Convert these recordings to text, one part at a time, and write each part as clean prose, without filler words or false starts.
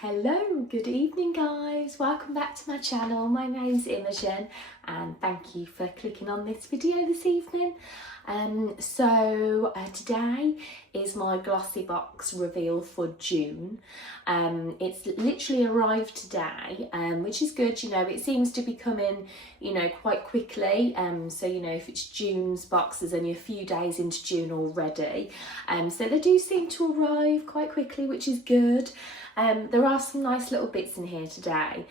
Hello, good evening guys, welcome back to my channel. My name's Imogen and thank you for clicking on this video this evening. Today is my Glossy box reveal for June. It's literally arrived today, which is good. You know, it seems to be coming, you know, quite quickly. So you know, if it's June's box, there's only a few days into June already. So they do seem to arrive quite quickly, which is good. There are some nice little bits in here today.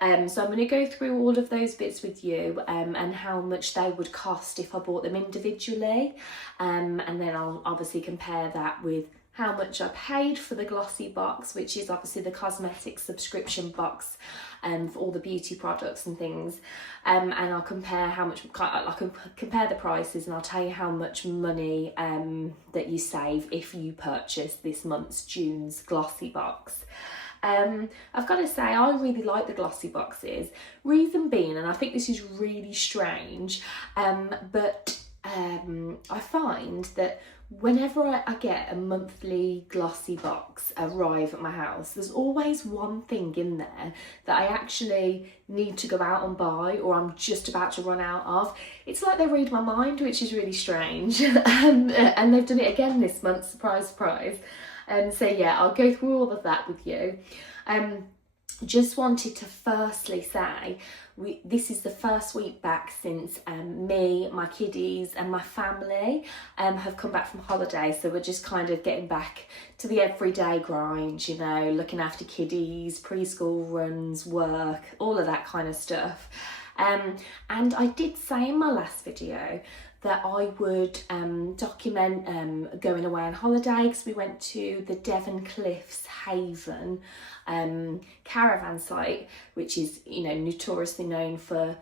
So I'm going to go through all of those bits with you and how much they would cost if I bought them individually. And then I'll obviously compare that with how much I paid for the Glossy box, which is obviously the cosmetic subscription box for all the beauty products and things. And I'll compare how much, I can compare the prices, and I'll tell you how much money that you save if you purchase this month's June's Glossy box. I've got to say, I really like the Glossy boxes. Reason being, and I think this is really strange, but I find that whenever I get a monthly Glossy box arrive at my house, there's always one thing in there that I actually need to go out and buy, or I'm just about to run out of. It's like they read my mind, which is really strange. And they've done it again this month, surprise, surprise. So yeah, I'll go through all of that with you. Just wanted to firstly say, this is the first week back since me, my kiddies and my family have come back from holiday. So we're just kind of getting back to the everyday grind, you know, looking after kiddies, preschool runs, work, all of that kind of stuff. And I did say in my last video that I would document going away on holiday, because we went to the Devon Cliffs Haven caravan site, which is, you know, notoriously known for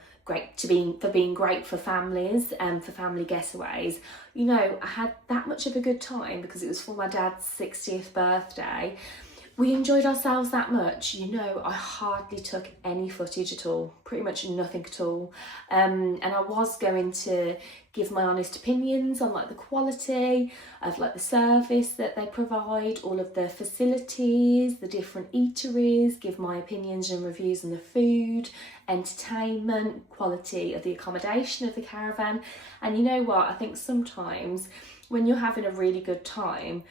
being great for families and for family getaways. You know, I had that much of a good time because it was for my dad's 60th birthday. We enjoyed ourselves that much. You know, I hardly took any footage at all, pretty much nothing at all. And I was going to give my honest opinions on like the quality of like the service that they provide, all of the facilities, the different eateries, give my opinions and reviews on the food, entertainment, quality of the accommodation of the caravan. And you know what, I think sometimes when you're having a really good time,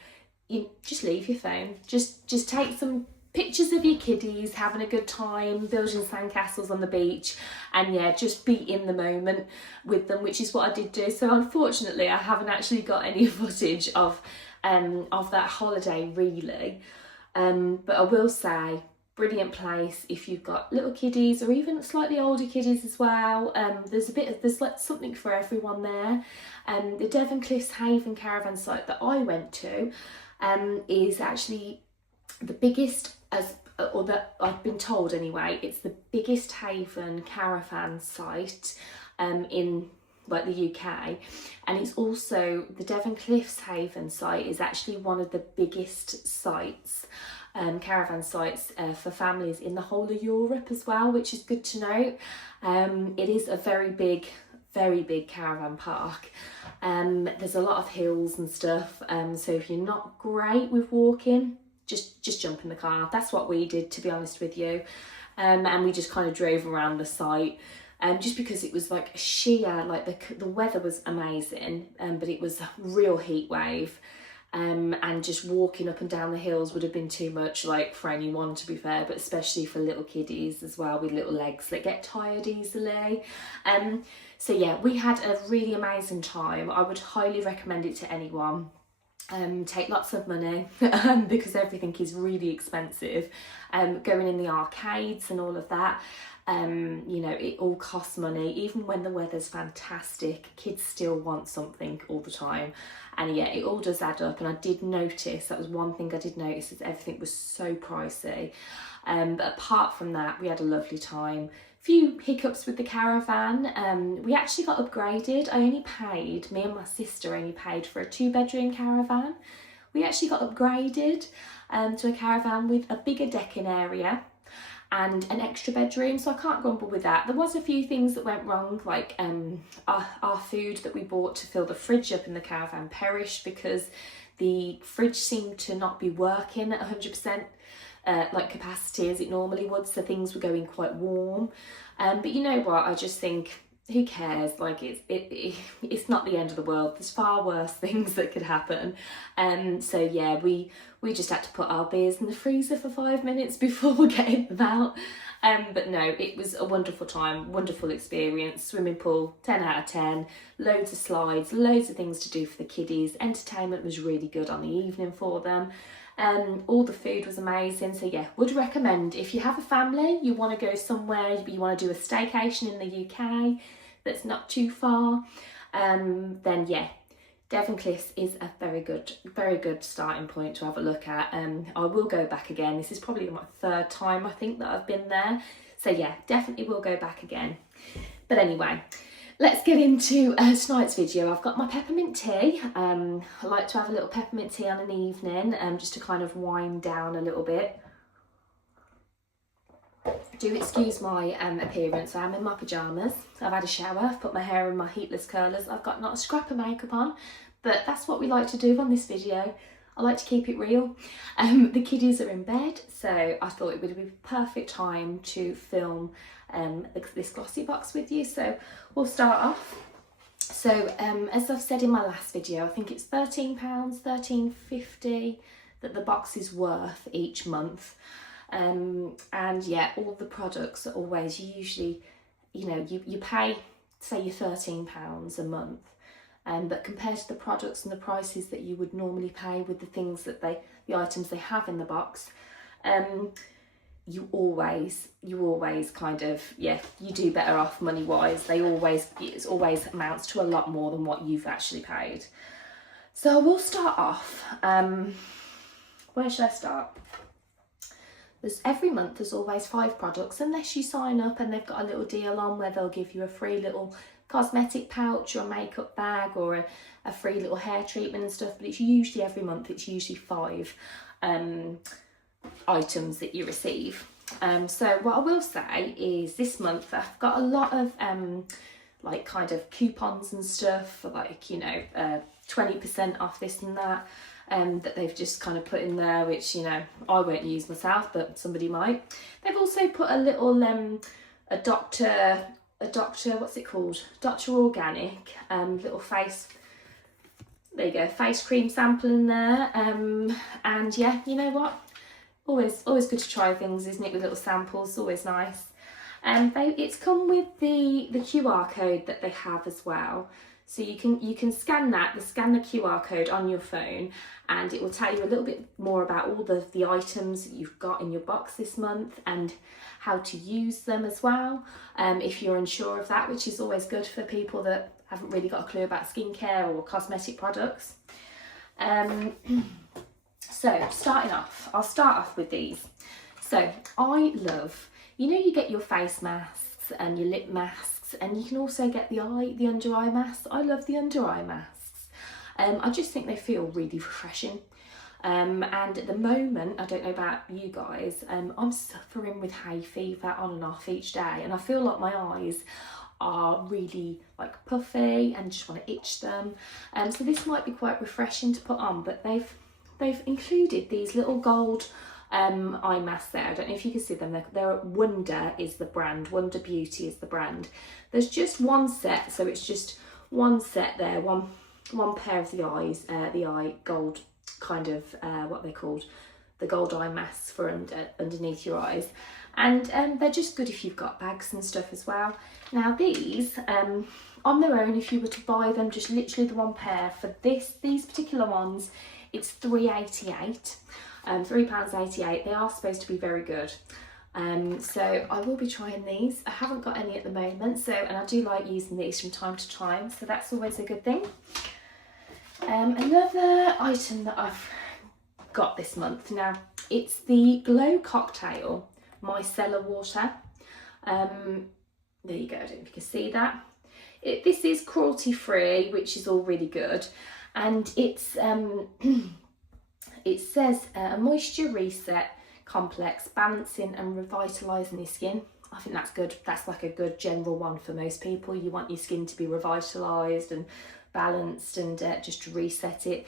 you just leave your phone, just take some pictures of your kiddies having a good time, building sandcastles on the beach, and yeah, just be in the moment with them, which is what I did do. So unfortunately I haven't actually got any footage of that holiday really, but I will say, brilliant place if you've got little kiddies or even slightly older kiddies as well. There's like something for everyone there. The Devon Cliffs Haven caravan site that I went to is actually the biggest, or that I've been told anyway, it's the biggest Haven caravan site in like the UK, and it's also the Devon Cliffs Haven site is actually one of the biggest sites, caravan sites for families in the whole of Europe as well, which is good to note. It is a very big caravan park. There's a lot of hills and stuff, so if you're not great with walking, just jump in the car. That's what we did, to be honest with you. And we just kind of drove around the site, just because it was like sheer, like the weather was amazing, but it was a real heat wave. And just walking up and down the hills would have been too much, like for anyone, to be fair, but especially for little kiddies as well, with little legs that get tired easily. So yeah, we had a really amazing time. I would highly recommend it to anyone. Take lots of money because everything is really expensive. Going in the arcades and all of that, you know, it all costs money. Even when the weather's fantastic, kids still want something all the time. And yeah, it all does add up. And I did notice, that was one thing I did notice, is everything was so pricey. But apart from that, we had a lovely time. Few hiccups with the caravan. We actually got upgraded. Me and my sister only paid for a 2-bedroom caravan. We actually got upgraded to a caravan with a bigger decking area and an extra bedroom, so I can't grumble with that. There was a few things that went wrong, like our food that we bought to fill the fridge up in the caravan perished because the fridge seemed to not be working at 100%. like capacity as it normally would, so things were going quite warm. But you know what, I just think, who cares? Like it's not the end of the world. There's far worse things that could happen. So yeah, we just had to put our beers in the freezer for 5 minutes before getting them out. But no, it was a wonderful time, wonderful experience. Swimming pool, 10 out of 10. Loads of slides, loads of things to do for the kiddies. Entertainment was really good on the evening for them. All the food was amazing. So yeah, would recommend, if you have a family, you want to go somewhere, you want to do a staycation in the UK that's not too far, then yeah, Devon Cliffs is a very good starting point to have a look at. I will go back again. This is probably my 3rd time I think that I've been there. So yeah, definitely will go back again. But anyway, let's get into tonight's video. I've got my peppermint tea. I like to have a little peppermint tea on an evening, just to kind of wind down a little bit. Do excuse my appearance. I'm in my pyjamas. I've had a shower, I've put my hair in my heatless curlers. I've got not a scrap of makeup on, but that's what we like to do on this video. I like to keep it real. The kiddies are in bed, so I thought it would be the perfect time to film this glossy box with you. So we'll start off. So as I've said in my last video, I think it's £13, £13.50 that the box is worth each month. And yeah, all the products are always, usually, you know, you pay, say, your £13 a month, but compared to the products and the prices that you would normally pay with the things that the items they have in the box, you always kind of, yeah, you do better off money wise. It always amounts to a lot more than what you've actually paid. So we'll start off. Where should I start? Every month there's always 5 products, unless you sign up and they've got a little deal on where they'll give you a free little cosmetic pouch or a makeup bag or a free little hair treatment and stuff. But it's usually every month, it's usually 5 items that you receive. So what I will say is this month I've got a lot of like kind of coupons and stuff for, like, you know, 20% off this and that. That they've just kind of put in there, which, you know, I won't use myself, but somebody might. They've also put a little a doctor, what's it called? Dr. Organic little face, there you go, face cream sample in there. And yeah, you know what? Always good to try things, isn't it, with little samples? Always nice. It's come with the QR code that they have as well. So you can scan the QR code on your phone, and it will tell you a little bit more about all the items that you've got in your box this month and how to use them as well, if you're unsure of that, which is always good for people that haven't really got a clue about skincare or cosmetic products. So starting off, I'll start off with these. So I love, you know, you get your face masks and your lip masks, and you can also get the under eye masks. I love the under eye masks. I just think they feel really refreshing. And at the moment, I don't know about you guys, I'm suffering with hay fever on and off each day, and I feel like my eyes are really like puffy and just want to itch them. So this might be quite refreshing to put on, but they've included these little gold eye masks there. I don't know if you can see them. They're Wonder is the brand. Wonder Beauty is the brand. There's just one set, so it's just one set there, one pair of the eyes, the eye gold kind of what they're called, the gold eye masks for underneath your eyes, and they're just good if you've got bags and stuff as well. Now these on their own, if you were to buy them, just literally the one pair for these particular ones, it's £3.88. £3.88. They are supposed to be very good. So I will be trying these. I haven't got any at the moment, and I do like using these from time to time, so that's always a good thing. Another item that I've got this month, now it's the Glow Cocktail Micellar Water. There you go, I don't know if you can see that. This is cruelty free, which is all really good, and it's it says a moisture reset complex, balancing and revitalising your skin. I think that's good. That's like a good general one for most people. You want your skin to be revitalised and balanced and just to reset it.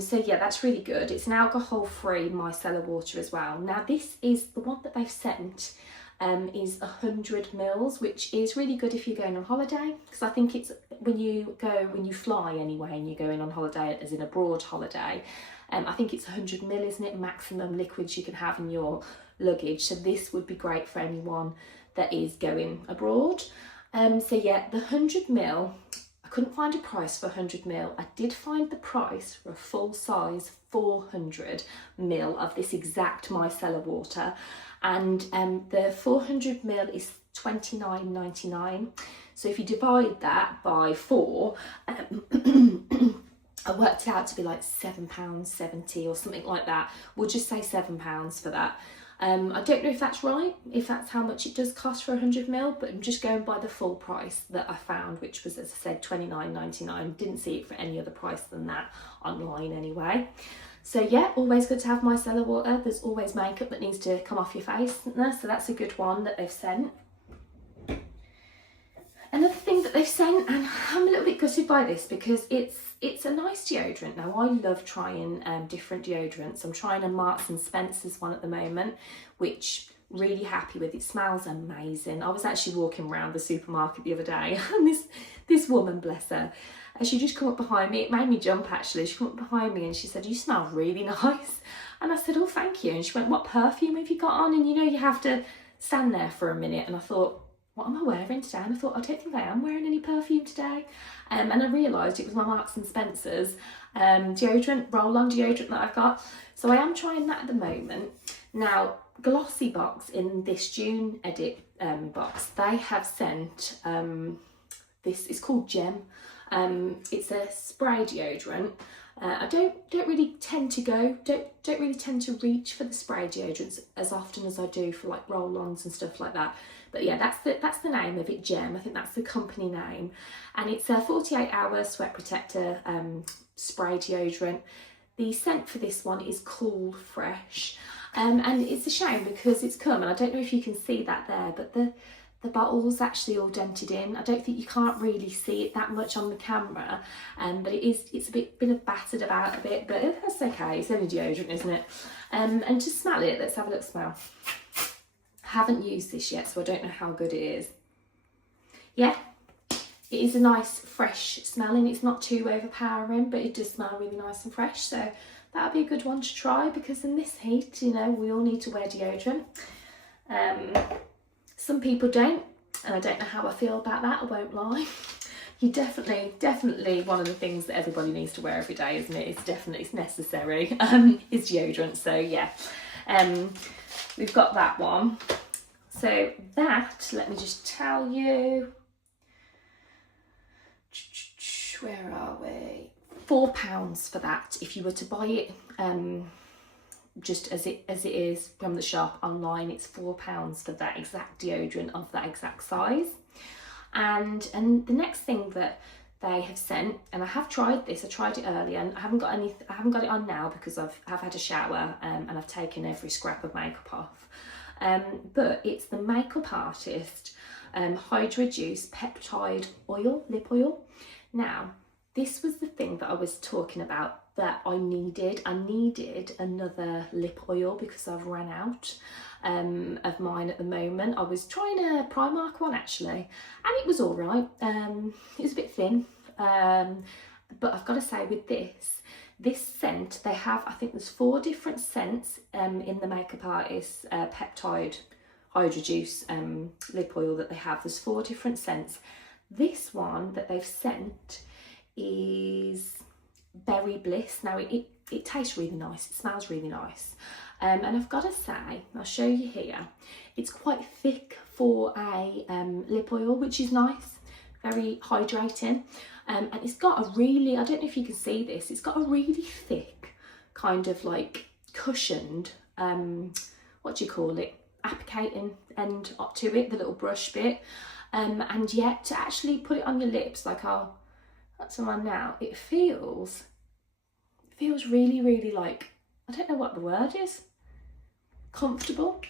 So yeah, that's really good. It's an alcohol-free micellar water as well. Now this is the one that they've sent, is 100 mils, which is really good if you're going on holiday, because I think it's when you fly anyway and you're going on holiday, as in a broad holiday, I think it's 100 mil, isn't it, maximum liquids you can have in your luggage. So this would be great for anyone that is going abroad. So yeah, the 100 mil, I couldn't find a price for 100 mil. I did find the price for a full size 400 mil of this exact micellar water, and the 400 mil is £29.99. So if you divide that by 4, I worked it out to be like £7.70 or something like that. We'll just say £7 for that. I don't know if that's right, if that's how much it does cost for 100 mil, but I'm just going by the full price that I found, which was, as I said, £29.99. Didn't see it for any other price than that online anyway. So yeah, always good to have micellar water. There's always makeup that needs to come off your face, isn't there? So that's a good one that they've sent. Another thing that they've sent, and I'm a little bit gutted by this because it's a nice deodorant. Now I love trying different deodorants. I'm trying a Marks and Spencer's one at the moment, which really happy with. It smells amazing. I was actually walking around the supermarket the other day and this woman, bless her, she just come up behind me. It made me jump actually. She come up behind me and she said, "You smell really nice." And I said, "Oh, thank you." And she went, "What perfume have you got on?" And you know, you have to stand there for a minute, and I thought, what am I wearing today? And I thought, I don't think I am wearing any perfume today. And I realised it was my Marks and Spencer's deodorant, roll-on deodorant that I've got. So I am trying that at the moment. Now, Glossy box in this June edit box, they have sent this. It's called Gem. It's a spray deodorant. I don't really tend to reach for the spray deodorants as often as I do for like roll-ons and stuff like that. But yeah, that's the name of it, Gem. I think that's the company name, and it's a 48-hour sweat protector spray deodorant. The scent for this one is Cool Fresh, and it's a shame because it's come, and I don't know if you can see that there, but the bottle's actually all dented in. I don't think you can't really see it that much on the camera, but it's a bit battered about a bit, but that's okay. It's only deodorant, isn't it? And to smell it, let's have a look. Smell. Haven't used this yet, so I don't know how good it is. Yeah, it is a nice fresh smelling. It's not too overpowering, but it does smell really nice and fresh. So that'll be a good one to try, because in this heat, you know, we all need to wear deodorant. Some people don't, and I don't know how I feel about that, I won't lie. You definitely one of the things that everybody needs to wear every day, isn't it? It's necessary, is deodorant. So yeah, we've got that one. So that, let me just tell you, where are we? £4 for that. If you were to buy it just as it is from the shop online, it's £4 for that exact deodorant of that exact size. And the next thing that they have sent, and I have tried this, I tried it earlier, and I haven't got it on now because I've had a shower and I've taken every scrap of makeup off. But it's the Makeup Artist Hydra Juice Peptide Oil, Lip Oil. Now, this was the thing that I was talking about that I needed. I needed another lip oil because I've run out of mine at the moment. I was trying a Primark one actually, and it was all right. It was a bit thin, but I've got to say with this scent, they have, I think there's 4 different scents in the Makeup Artist Peptide Hydra Juice lip oil that they have. There's 4 different scents. This one that they've sent is Berry Bliss. Now it tastes really nice, it smells really nice, and I've got to say, I'll show you here, it's quite thick for a lip oil, which is nice, very hydrating, and it's got a really, I don't know if you can see this, it's got a really thick kind of like cushioned what do you call it, applicating end up to it, the little brush bit, and yet to actually put it on your lips, like I'll put some on now, it feels really like, I don't know what the word is, comfortable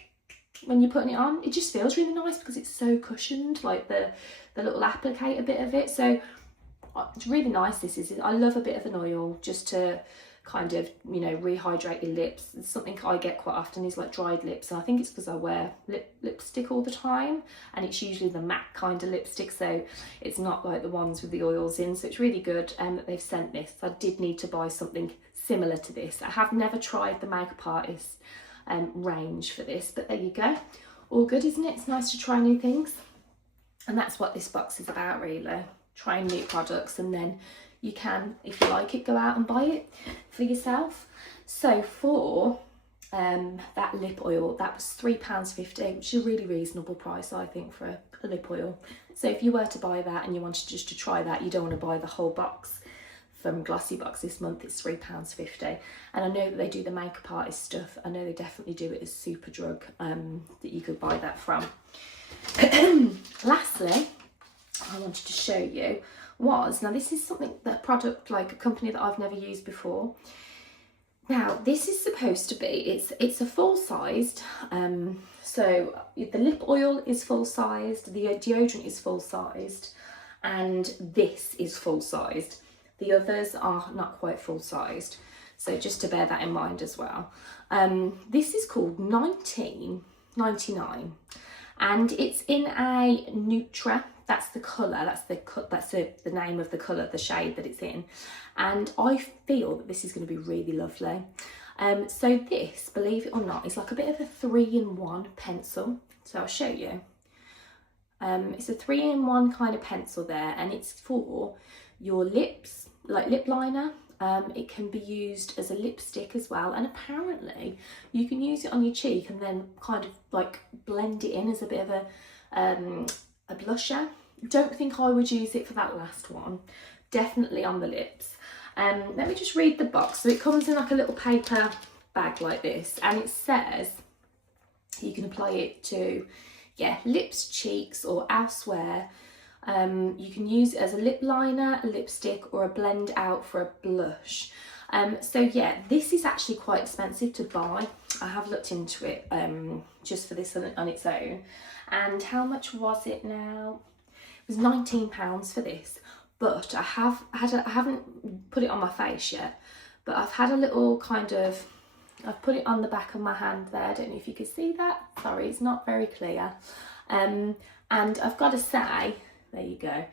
when you're putting it on. It just feels really nice because it's so cushioned, like the little applicator bit of it. So it's really nice. This is, I love a bit of an oil just to kind of, you know, rehydrate your lips. It's something I get quite often is like dried lips, and I think it's because I wear lipstick all the time, and it's usually the matte kind of lipstick, so it's not like the ones with the oils in. So it's really good that they've sent this. I did need to buy something similar to this. I have never tried the Makeup Artist range for this, but there you go. All good, isn't it? It's nice to try new things, and that's what this box is about, really. Trying new products, and then you can, if you like it, go out and buy it for yourself. So for that lip oil, that was £3.50, which is a really reasonable price, I think, for a lip oil. So if you were to buy that and you wanted just to try that, you don't want to buy the whole box from Glossy Box this month, it's £3.50. And I know that they do the Makeup Artist stuff. I know they definitely do it as Superdrug, that you could buy that from. Lastly, I wanted to show you was, now this is something, that product, like a company that I've never used before. Now this is supposed to be, it's a full-sized, so the lip oil is full-sized, the deodorant is full-sized, and this is full-sized. The others are not quite full-sized, so just to bear that in mind as well. This is called $19.99, and it's in a Neutra. That's the colour, that's the name of the colour, the shade that it's in. And I feel that this is going to be really lovely. So this, believe it or not, is like a bit of a 3-in-1 pencil. So I'll show you. It's a 3-in-1 kind of pencil there, and it's for your lips, like lip liner. It can be used as a lipstick as well, and apparently you can use it on your cheek and then kind of like blend it in as a bit of a blusher. Don't think I would use it for that last one. Definitely on the lips. Let me just read the box. So it comes in like a little paper bag like this, and it says you can apply it to, yeah, lips, cheeks, or elsewhere. You can use it as a lip liner, a lipstick, or a blend out for a blush. So yeah, this is actually quite expensive to buy. I have looked into it just for this on its own. And how much was it now? It was £19 for this, but I haven't put it on my face yet, but I've had a little kind of, I've put it on the back of my hand there. I don't know if you can see that. Sorry, it's not very clear. And I've got to say, there you go.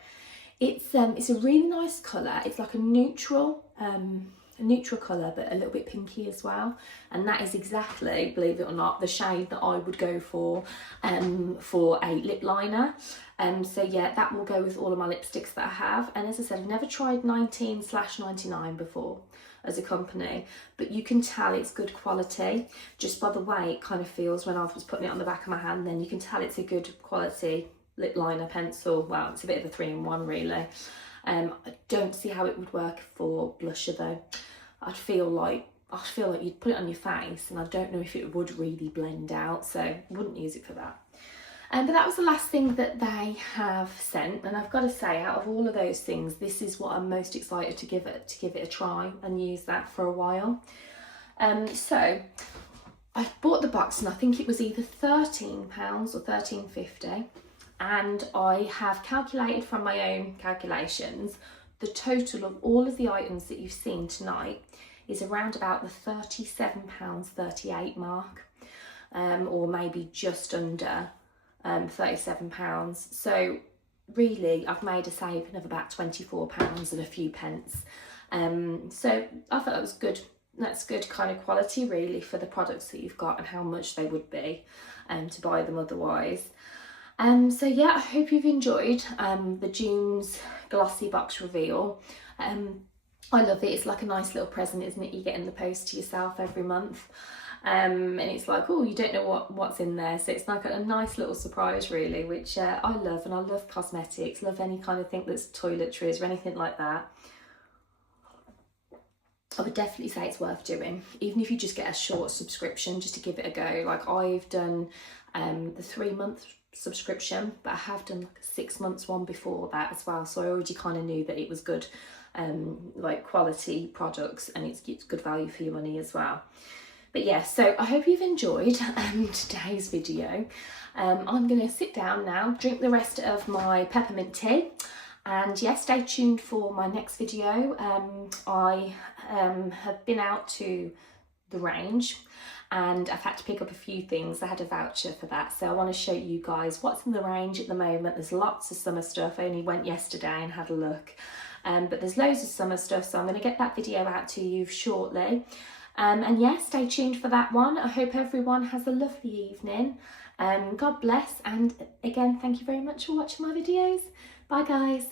It's a really nice colour. It's like a neutral colour, but a little bit pinky as well. And that is exactly, believe it or not, the shade that I would go for a lip liner. So yeah, that will go with all of my lipsticks that I have. And as I said, I've never tried 19/99 before as a company, but you can tell it's good quality just by the way it kind of feels when I was putting it on the back of my hand. Then you can tell it's a good quality lip liner pencil. Well, it's a bit of a 3-in-1 really. I don't see how it would work for blusher though. I feel like you'd put it on your face, and I don't know if it would really blend out, so I wouldn't use it for that. But that was the last thing that they have sent, and I've got to say, out of all of those things, this is what I'm most excited to give it a try and use that for a while. So I bought the box, and I think it was either £13 or £13.50. And I have calculated from my own calculations, the total of all of the items that you've seen tonight is around about the £37.38 mark, or maybe just under £37. So really I've made a saving of about £24 and a few pence. So I thought that was good. That's good kind of quality really for the products that you've got and how much they would be to buy them otherwise. So yeah, I hope you've enjoyed the June's Glossy box reveal. I love it. It's like a nice little present, isn't it? You get in the post to yourself every month. And it's like, oh, you don't know what's in there. So it's like a nice little surprise really, which I love. And I love cosmetics, love any kind of thing that's toiletries or anything like that. I would definitely say it's worth doing, even if you just get a short subscription just to give it a go. Like I've done the 3-month subscription, but I have done like a 6 months one before that as well, so I already kind of knew that it was good like quality products, and it's good value for your money as well. But yeah, so I hope you've enjoyed today's video. I'm going to sit down now, drink the rest of my peppermint tea, and yeah, stay tuned for my next video. I have been out to the range and I've had to pick up a few things. I had a voucher for that, so I want to show you guys what's in the range at the moment. There's lots of summer stuff. I only went yesterday and had a look, but there's loads of summer stuff, so I'm going to get that video out to you shortly. And yeah, stay tuned for that one. I hope everyone has a lovely evening. God bless, and again, thank you very much for watching my videos. Bye guys.